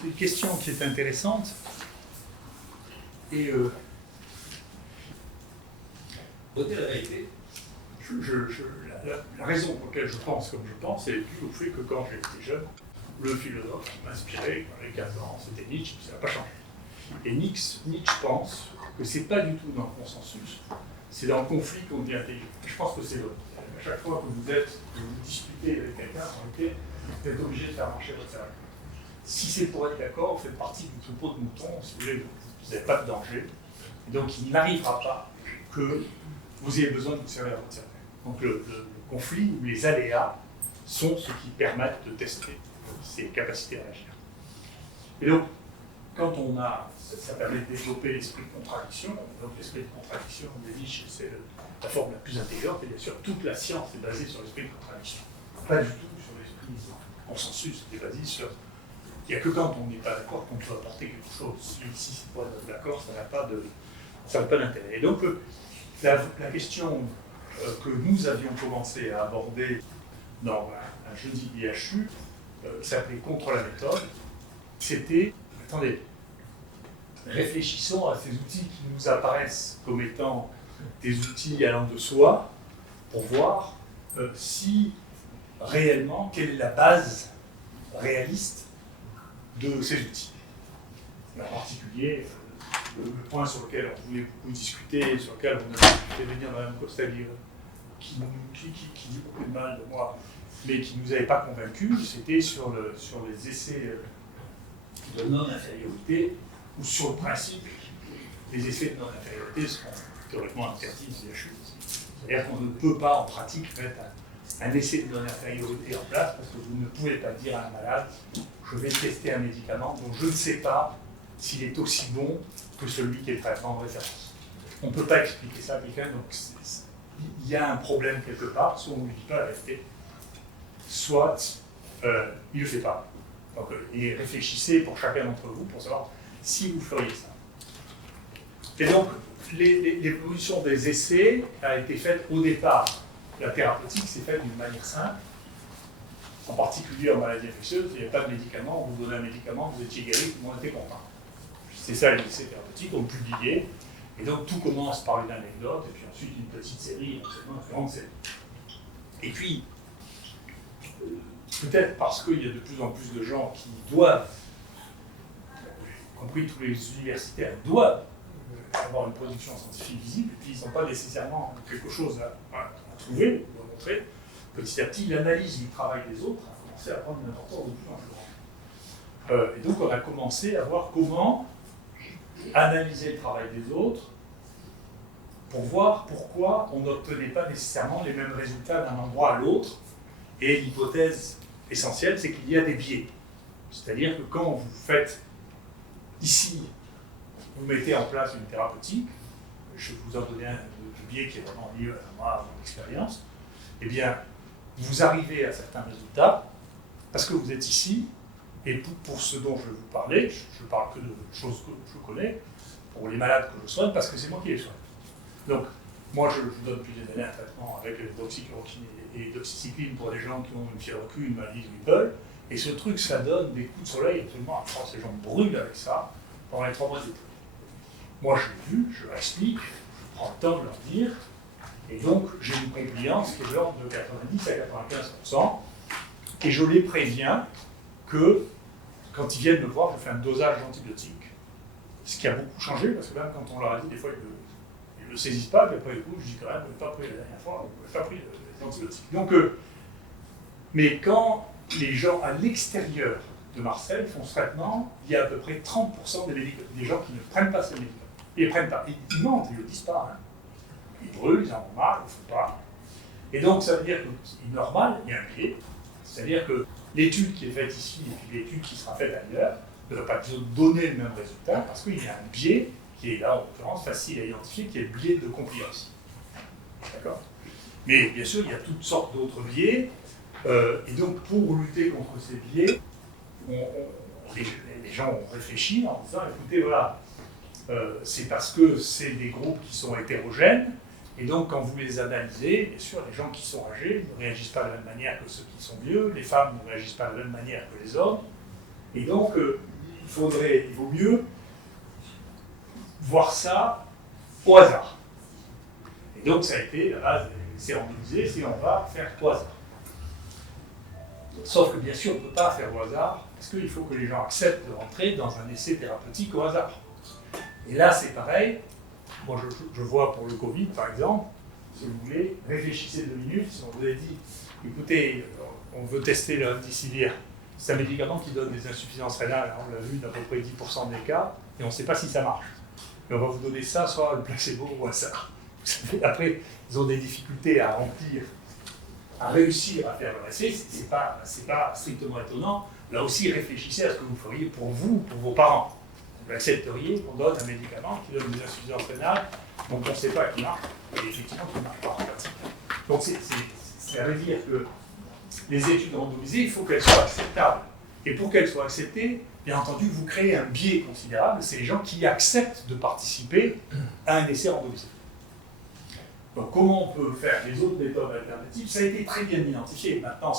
C'est une question qui est intéressante. Et Pour dire la vérité, la raison pour laquelle je pense comme je pense, c'est dû au fait que quand j'étais jeune, le philosophe qui m'inspirait quand j'avais 15 ans, c'était Nietzsche, ça n'a pas changé. Et Nietzsche pense que c'est pas du tout dans le consensus, c'est dans le conflit qu'on devient intelligent. Je pense que c'est l'autre. À chaque fois que vous discutez avec quelqu'un, en réalité, vous êtes obligé de faire marcher votre cerveau. Si c'est pour être d'accord, vous faites partie du troupeau de moutons, si vous voulez, vous n'avez pas de danger. Et donc il n'arrivera pas que vous ayez besoin de vous servir votre cerveau. Donc le conflit ou les aléas sont ce qui permettent de tester ses capacités à agir. Et donc, quand on a, ça permet de développer l'esprit de contradiction. Donc l'esprit de contradiction de Nietzsche, c'est la forme la plus intelligente, et bien sûr toute la science est basée sur l'esprit de contradiction. Pas du tout sur l'esprit de consensus, c'est basé sur... Il n'y a que quand on n'est pas d'accord qu'on peut apporter quelque chose. Si c'est pour être d'accord, ça n'a pas d'intérêt. Et donc la question que nous avions commencé à aborder dans un jeudi IHU, qui s'appelait Contre la méthode, c'était, attendez, réfléchissons à ces outils qui nous apparaissent comme étant des outils allant de soi, pour voir si réellement, quelle est la base réaliste de ces outils. En particulier, le point sur lequel on voulait beaucoup discuter, sur lequel on a fait venir Mme Costa-Lire, qui dit beaucoup de mal de moi, mais qui ne nous avait pas convaincus, c'était sur les essais de non-infériorité, ou sur le principe que les essais de non-infériorité seront théoriquement interdits dans les chutes. C'est-à-dire qu'on ne peut pas en pratique mettre un essai de non-infériorité en place, parce que vous ne pouvez pas dire à un malade je vais tester un médicament dont je ne sais pas s'il est aussi bon que celui qui est le traitement de référence. On ne peut pas expliquer ça à quelqu'un, donc il y a un problème quelque part, soit on ne lui dit pas la vérité, soit il ne le fait pas. Donc, et réfléchissez pour chacun d'entre vous pour savoir si vous feriez ça. Et donc, l'évolution des essais a été faite au départ. La thérapeutique s'est faite d'une manière simple. En particulier en maladie infectieuse, il n'y avait pas de médicament, on vous donnait un médicament, vous étiez guéri, tout le monde était content. C'est ça les essais thérapeutiques, on publiait, et donc tout commence par une anecdote, et puis ensuite une petite série, éventuellement une grande série. Et puis, peut-être parce qu'il y a de plus en plus de gens qui doivent, y compris tous les universitaires, doivent avoir une production scientifique visible, et puis ils n'ont pas nécessairement quelque chose à trouver, à montrer. Petit à petit, l'analyse du travail des autres a commencé à prendre une importance de plus en plus grande. Et donc on a commencé à voir comment analyser le travail des autres pour voir pourquoi on n'obtenait pas nécessairement les mêmes résultats d'un endroit à l'autre. Et l'hypothèse essentielle, c'est qu'il y a des biais. C'est-à-dire que quand vous faites ici, vous mettez en place une thérapeutique, je vais vous en donner un biais qui est vraiment lié à moi, à mon expérience, eh bien, vous arrivez à certains résultats parce que vous êtes ici, et pour ce dont je vais vous parler, je ne parle que de choses que je connais, pour les malades que je soigne, parce que c'est moi qui les soigne. Donc, moi, je vous donne depuis des années un traitement avec l'hydroxychloroquine et l'oxycycline pour les gens qui ont une fièvre Q, une maladie de Whipple, et ce truc, ça donne des coups de soleil absolument atroces. Les gens brûlent avec ça pendant les 3 mois d'été. Moi, je l'ai vu, je l'explique, je prends le temps de leur dire, et donc j'ai une compliance qui est de l'ordre de 90 à 95%, et je les préviens que quand ils viennent me voir, je fais un dosage d'antibiotiques, ce qui a beaucoup changé, parce que même quand on leur a dit, des fois ils ne le saisissent pas, puis après du coup, je dis quand même, vous n'avez pas pris la dernière fois, vous n'avez pas pris les antibiotiques. Donc, mais quand les gens à l'extérieur de Marseille font ce traitement, il y a à peu près 30% des gens qui ne prennent pas ces médicaments. Ils ne les prennent pas. Ils mentent, ils ne le disent pas. Hein. Ils brûlent, ils en ont marre, ils ne font pas. Et donc, ça veut dire que c'est normal, il y a un biais. C'est-à-dire que l'étude qui est faite ici et puis l'étude qui sera faite ailleurs ne va pas donner le même résultat parce qu'il y a un biais qui est là, en l'occurrence, facile à identifier, qui est le biais de compliance. D'accord ? Mais bien sûr, il y a toutes sortes d'autres biais. Et donc, pour lutter contre ces biais, les gens ont réfléchi en disant, écoutez, voilà, c'est parce que c'est des groupes qui sont hétérogènes, et donc quand vous les analysez, bien sûr, les gens qui sont âgés ne réagissent pas de la même manière que ceux qui sont vieux, les femmes ne réagissent pas de la même manière que les hommes, et donc il vaut mieux voir ça au hasard. Et donc ça a été la base des essais randomisés, c'est on va faire au hasard. Sauf que bien sûr, on ne peut pas faire au hasard, parce qu'il faut que les gens acceptent de rentrer dans un essai thérapeutique au hasard. Et là, c'est pareil. Moi, je vois pour le Covid, par exemple, si vous voulez, réfléchissez 2 minutes. Si on vous avait dit, écoutez, on veut tester le remdesivir, c'est un médicament qui donne des insuffisances rénales, on l'a vu d'à peu près 10% des cas, et on ne sait pas si ça marche. Et on va vous donner ça, soit le placebo ou au hasard. Après, ils ont des difficultés à remplir, à réussir à faire le essai, c'est pas strictement étonnant. Là aussi, réfléchissez à ce que vous feriez pour vous, pour vos parents. Vous accepteriez qu'on donne un médicament qui donne des insuffisances rénales, donc on ne sait pas qui marche, et effectivement qui ne marche pas. Donc ça veut dire que les études randomisées, il faut qu'elles soient acceptables. Et pour qu'elles soient acceptées, bien entendu, vous créez un biais considérable, c'est les gens qui acceptent de participer à un essai randomisé. Donc comment on peut faire les autres méthodes alternatives? Ça a été très bien identifié. Maintenant,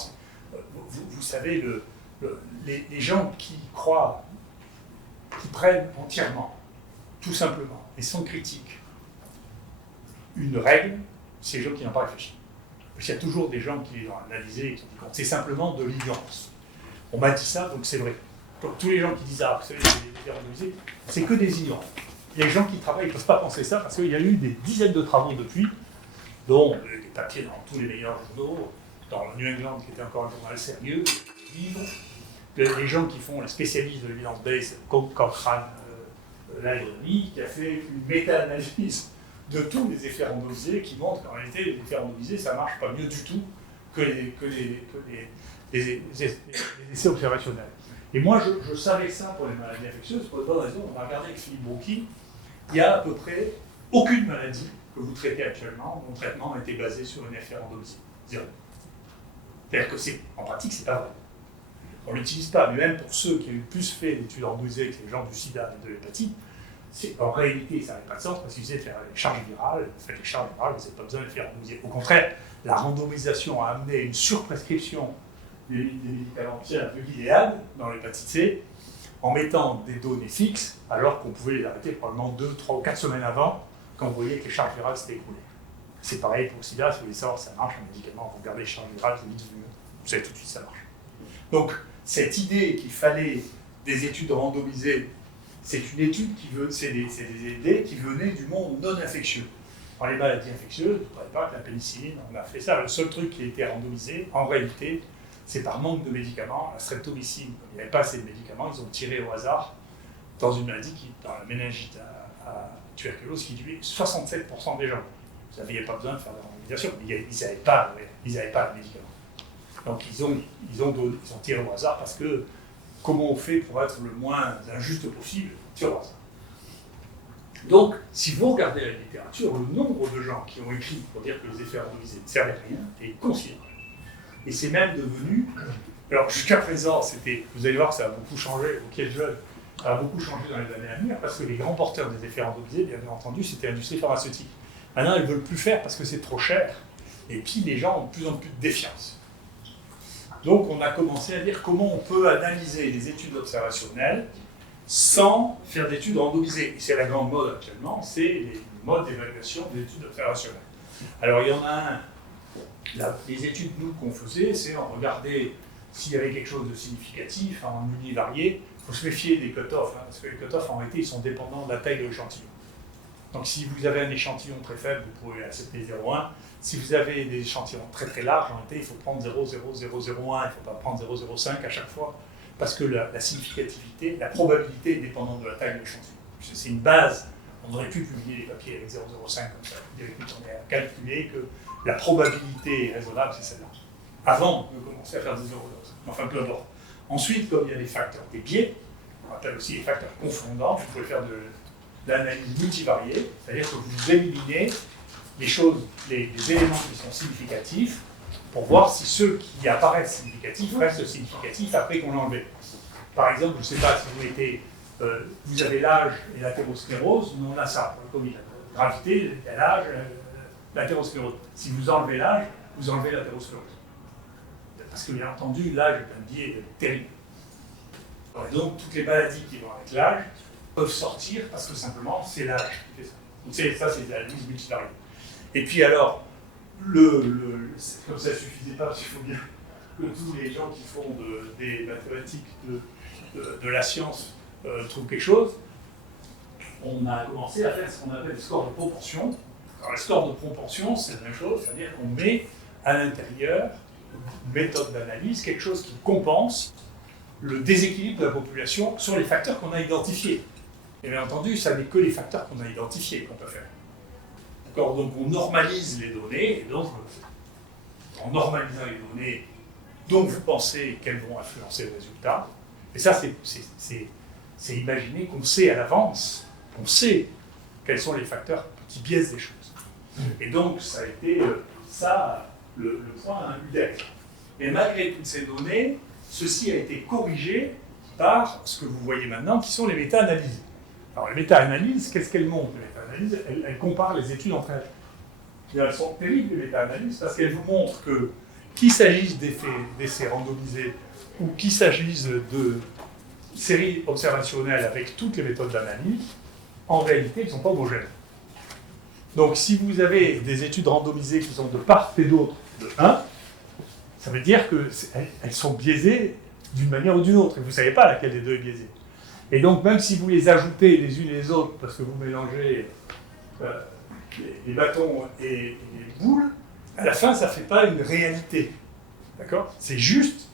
vous savez, les gens qui croient, qui prennent entièrement, tout simplement, et sans critique, une règle, c'est les gens qui n'ont pas réfléchi. Parce qu'il y a toujours des gens qui ont analysé et qui disent c'est simplement de l'ignorance. On m'a dit ça, donc c'est vrai. Donc tous les gens qui disent vous savez, les randomisés, c'est que des ignorants. Il y a des gens qui travaillent, ils ne peuvent pas penser ça, parce qu'il y a eu des dizaines de travaux depuis, dont des papiers dans tous les meilleurs journaux, dans le New England, qui était encore un journal sérieux, des livres. Les gens qui font les spécialistes de l'évidence-based, comme Cochrane Library, qui a fait une méta-analyse de tous les effets randomisés, qui montrent qu'en réalité, les effets randomisés, ça ne marche pas mieux du tout que les essais observationnels. Et moi, je savais ça pour les maladies infectieuses, pour une bonne raison. On a regardé avec Philippe Brouki, il y a à peu près aucune maladie que vous traitez actuellement, dont le traitement a été basé sur un effet randomisé. Zéro. C'est-à-dire que en pratique, c'est pas vrai. On ne l'utilise pas, mais même pour ceux qui ont eu plus fait d'études randomisées que les gens du sida et de l'hépatite, en réalité, ça n'avait pas de sens parce qu'ils disaient faire les charges virales, vous faites les charges virales, vous n'avez pas besoin de les faire randomiser. Au contraire, la randomisation a amené une surprescription des médicaments idéales dans l'hépatite C en mettant des données fixes alors qu'on pouvait les arrêter probablement 2, 3 ou 4 semaines avant quand vous voyez que les charges virales s'étaient écroulées. C'est pareil pour le sida, si vous voulez savoir si ça marche, un médicament, vous regardez les charges virales, vous savez tout de suite si ça marche. Donc, cette idée qu'il fallait des études randomisées, c'est une étude c'est des idées qui venaient du monde non infectieux. Dans les maladies infectieuses, vous ne savez pas que la pénicilline, on a fait ça. Le seul truc qui a été randomisé, en réalité, c'est par manque de médicaments. La streptomycine, il n'y avait pas assez de médicaments, ils ont tiré au hasard dans une maladie dans la méningite à tuberculose qui tuait 67% des gens. Vous n'aviez pas besoin de faire de randomisation, mais ils n'avaient pas de médicaments. Donc ils ont tiré au hasard parce que comment on fait pour être le moins injuste possible? Tire au hasard. Donc, si vous regardez la littérature, le nombre de gens qui ont écrit pour dire que les effets randomisés ne servaient à rien est considérable. Et c'est même devenu... Alors, jusqu'à présent, vous allez voir que ça a beaucoup changé, vous qui êtes jeunes, ça a beaucoup changé dans les années à venir, parce que les grands porteurs des effets randomisés, bien entendu, c'était l'industrie pharmaceutique. Maintenant, ils ne veulent plus faire parce que c'est trop cher, et puis les gens ont de plus en plus de défiance. Donc, on a commencé à dire comment on peut analyser les études observationnelles sans faire d'études randomisées. Et c'est la grande mode actuellement, c'est les modes d'évaluation des études observationnelles. Alors, il y en a un. Les études, nous, qu'on faisait, c'est on regardait s'il y avait quelque chose de significatif en univarié. Il faut se méfier des cut-offs, parce que les cut-offs, en réalité, ils sont dépendants de la taille de l'échantillon. Donc, si vous avez un échantillon très faible, vous pouvez accepter 0,1. Si vous avez des échantillons très très larges, en réalité, il faut prendre 0,0001, il ne faut pas prendre 0,05 à chaque fois, parce que la significativité, la probabilité est dépendante de la taille de l'échantillon. C'est une base. On aurait pu publier les papiers avec 0,05 comme ça. On a calculé que la probabilité raisonnable, c'est celle-là. Avant de commencer à faire des 0,05. Enfin, peu importe. Ensuite, comme il y a des facteurs, des biais, on appelle aussi les facteurs confondants, vous pouvez faire de l'analyse multivariée, c'est-à-dire que vous éliminez les choses, les éléments qui sont significatifs, pour voir si ceux qui apparaissent significatifs restent significatifs après qu'on l'a enlevé. Par exemple, je ne sais pas si vous avez l'âge et l'athérosclérose, on a ça pour le Covid. Gravité, l'âge, l'athérosclérose. Si vous enlevez l'âge, vous enlevez l'athérosclérose. Parce que bien entendu, l'âge est un biais terrible. Et donc, toutes les maladies qui vont avec l'âge peuvent sortir parce que simplement, c'est l'âge qui fait ça. Donc, ça, c'est l'analyse multivariée. Et puis alors, comme ça ne suffisait pas, parce qu'il faut bien que tous les gens qui font des mathématiques, de la science, trouvent quelque chose, on a commencé à faire ce qu'on appelle le score de proportion. Alors, le score de proportion, c'est la même chose, c'est-à-dire qu'on met à l'intérieur une méthode d'analyse, quelque chose qui compense le déséquilibre de la population sur les facteurs qu'on a identifiés. Et bien entendu, ça n'est que les facteurs qu'on a identifiés qu'on peut faire. D'accord ? Donc on normalise les données, et donc en normalisant les données dont vous pensez qu'elles vont influencer le résultat, et ça c'est imaginer qu'on sait à l'avance, qu'on sait quels sont les facteurs qui biaisent les choses. Et donc ça a été le point UDEC. Et malgré toutes ces données, ceci a été corrigé par ce que vous voyez maintenant, qui sont les méta-analyses. Alors les méta-analyses, qu'est-ce qu'elles montrent? Les méta-analyses, elles comparent les études entre elles. Et elles sont terribles, les méta-analyses, parce qu'elles vous montrent que, qu'il s'agisse d'essais randomisés ou qu'il s'agisse de séries observationnelles avec toutes les méthodes d'analyse, en réalité, elles ne sont pas homogènes. Donc si vous avez des études randomisées qui sont de part et d'autre de 1, ça veut dire qu'elles sont biaisées d'une manière ou d'une autre, et vous ne savez pas laquelle des deux est biaisée. Et donc, même si vous les ajoutez les unes les autres, parce que vous mélangez les bâtons et les boules, à la fin, ça ne fait pas une réalité. D'accord ? C'est juste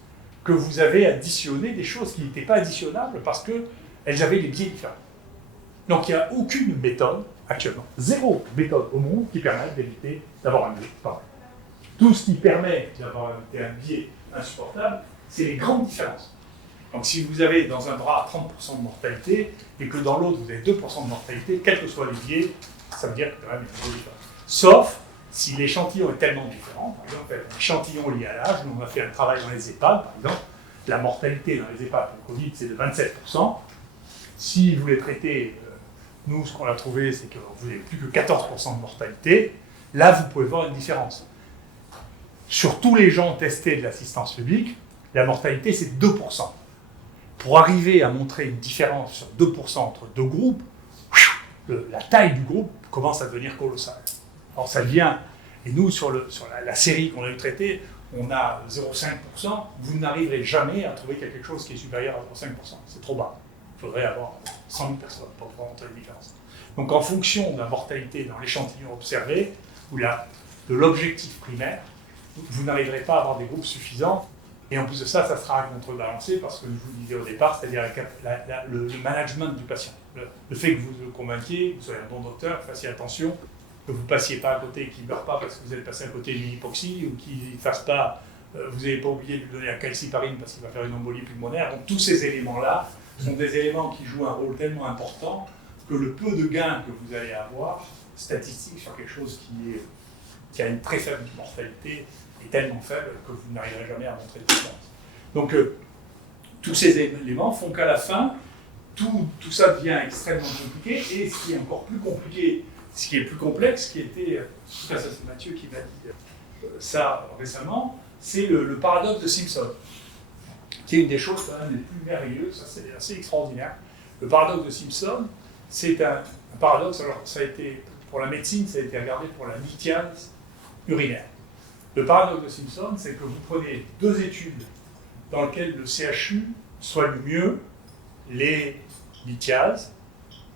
que vous avez additionné des choses qui n'étaient pas additionnables parce qu'elles avaient des biais différents. Donc, il n'y a aucune méthode, actuellement, zéro méthode au monde qui permette d'éviter d'avoir un biais. Pardon. Tout ce qui permet d'avoir un biais insupportable, c'est les grandes différences. Donc si vous avez dans un bras 30% de mortalité et que dans l'autre vous avez 2% de mortalité, quels que soient les biais, ça veut dire que quand même il y a une grosse différence. Sauf si l'échantillon est tellement différent, par exemple l'échantillon lié à l'âge, nous on a fait un travail dans les EHPAD par exemple, la mortalité dans les EHPAD pour le Covid c'est de 27%. Si vous les traitez, nous ce qu'on a trouvé c'est que vous n'avez plus que 14% de mortalité, là vous pouvez voir une différence. Sur tous les gens testés de l'assistance publique, la mortalité c'est 2%. Pour arriver à montrer une différence sur 2% entre deux groupes, la taille du groupe commence à devenir colossale. Alors ça devient, et nous sur la série qu'on a eu traitée, on a 0,5%, vous n'arriverez jamais à trouver quelque chose qui est supérieur à 0,5%, c'est trop bas. Il faudrait avoir 100 000 personnes pour pouvoir montrer une différence. Donc en fonction de la mortalité dans l'échantillon observé, ou de l'objectif primaire, vous n'arriverez pas à avoir des groupes suffisants. Et en plus de ça, ça sera contrebalancé parce que je vous le disais au départ, c'est-à-dire le management du patient. Le fait que vous le convainquiez, que vous soyez un bon docteur, fassiez attention, que vous ne passiez pas à côté et qu'il ne meure pas parce que vous êtes passé à côté d'une hypoxie ou qu'il ne fasse pas, vous n'avez pas oublié de lui donner la calciparine parce qu'il va faire une embolie pulmonaire. Donc tous ces éléments-là sont des éléments qui jouent un rôle tellement important que le peu de gains que vous allez avoir, statistique sur quelque chose qui a une très faible mortalité, est tellement faible que vous n'arriverez jamais à montrer de différence. Donc, tous ces éléments font qu'à la fin, tout ça devient extrêmement compliqué, et ce qui est encore plus compliqué, ce qui est plus complexe, qui était, ça c'est Mathieu qui m'a dit ça récemment, c'est le paradoxe de Simpson, qui est une des choses quand même les plus merveilleuses, ça c'est assez extraordinaire. Le paradoxe de Simpson, c'est un paradoxe, alors ça a été, pour la médecine, ça a été regardé pour la lithiase urinaire. Le paradoxe de Simpson, c'est que vous prenez deux études dans lesquelles le CHU soigne mieux les lithiases,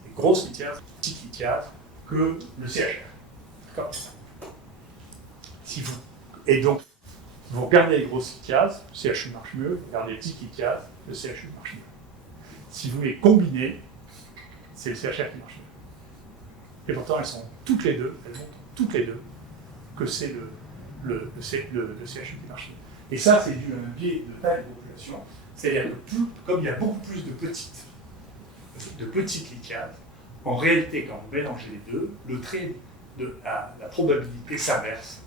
les grosses lithiases, les petites lithiases, que le CHR. D'accord ? Et donc, vous regardez les grosses lithiases, le CHU marche mieux, vous regardez les petites lithiases, le CHU marche mieux. Si vous les combinez, c'est le CHR qui marche mieux. Et pourtant, elles montrent toutes les deux que c'est le CHU qui marche. Et ça, c'est dû à un biais de taille de population. C'est-à-dire que comme il y a beaucoup plus de petites lithiases, en réalité, quand on mélange les deux, le trait de la probabilité s'inverse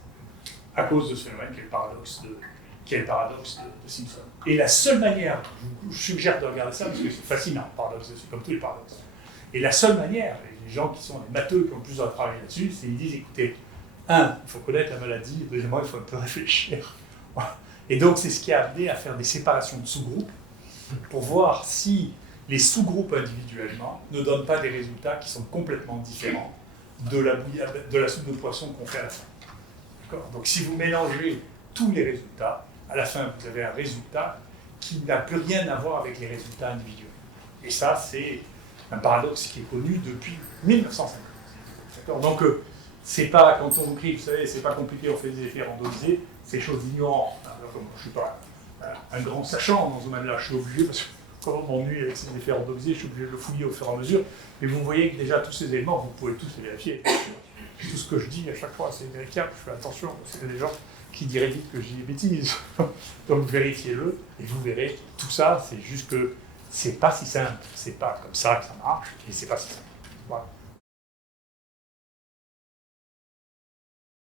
à cause de ce phénomène qui est le paradoxe de Simpson. Et la seule manière, je vous suggère de regarder ça, parce que c'est fascinant, le paradoxe, c'est comme tous les paradoxes. Et la seule manière, et les gens qui sont les matheux qui ont le plus de travail là-dessus, c'est qu'ils disent, écoutez, il faut connaître la maladie, et deuxièmement, il faut un peu réfléchir. Et donc, c'est ce qui a amené à faire des séparations de sous-groupes pour voir si les sous-groupes individuellement ne donnent pas des résultats qui sont complètement différents de la soupe de poisson qu'on fait à la fin. D'accord ? Donc si vous mélangez tous les résultats, à la fin vous avez un résultat qui n'a plus rien à voir avec les résultats individuels. Et ça, c'est un paradoxe qui est connu depuis 1950. D'accord ? Donc c'est pas, quand on écrit, vous savez, c'est pas compliqué, on fait des effets randomisés, c'est chose ignorante. Alors, comme je ne suis pas un grand sachant dans ce domaine-là, je suis obligé, parce que quand on m'ennuie avec ces effets randomisés, je suis obligé de le fouiller au fur et à mesure. Mais vous voyez que déjà tous ces éléments, vous pouvez tous les vérifier. Tout ce que je dis à chaque fois, c'est vérifiable, je fais attention, parce qu'il y a des gens qui diraient vite que je dis des bêtises. Donc vérifiez-le, et vous verrez, tout ça, c'est juste que c'est pas si simple, c'est pas comme ça que ça marche, et c'est pas si simple. Voilà.